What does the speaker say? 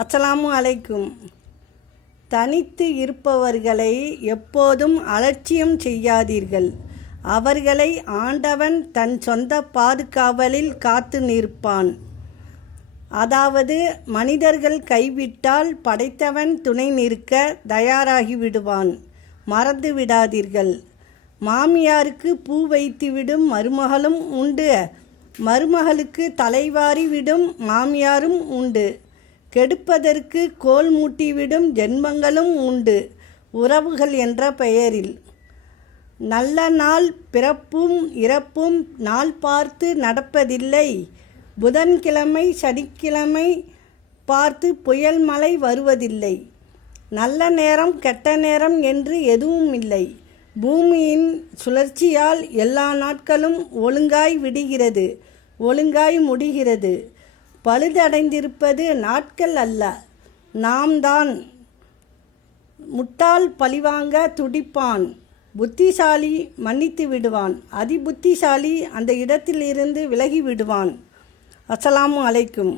அஸ்ஸலாமு அலைக்கும். தனித்து இருப்பவர்களை எப்போதும் அலட்சியம் செய்யாதீர்கள். அவர்களை ஆண்டவன் தன் சொந்த பாதுகாவலில் காத்து நிற்பான். அதாவது மனிதர்கள் கைவிட்டால் படைத்தவன் துணை நிற்க தயாராகிவிடுவான். மறந்து விடாதீர்கள். மாமியாருக்கு பூ வைத்துவிடும் மருமகளும் உண்டு, மருமகளுக்கு தலைவாரி விடும் மாமியாரும் உண்டு. கெடுப்பதற்கு கோல் மூட்டிவிடும் ஜென்மங்களும் உண்டு உறவுகள் என்ற பெயரில். நல்ல நாள் பிறப்பும் இறப்பும் நாள் பார்த்து நடப்பதில்லை. புதன்கிழமை சனிக்கிழமை பார்த்து புயல் மழை வருவதில்லை. நல்ல நேரம் கெட்ட நேரம் என்று எதுவும் இல்லை. பூமியின் சுழற்சியால் எல்லா நாட்களும் ஒழுங்காய் விடுகிறது, ஒழுங்காய் முடிகிறது. பழுதடைந்திருப்பது நாட்கள் அல்ல, நாம் தான். முட்டாள் பழிவாங்க துடிப்பான், புத்திசாலி மன்னித்து விடுவான், அதிபுத்திசாலி அந்த இடத்திலிருந்து விலகி விடுவான். அஸ்ஸலாமு அலைக்கும்.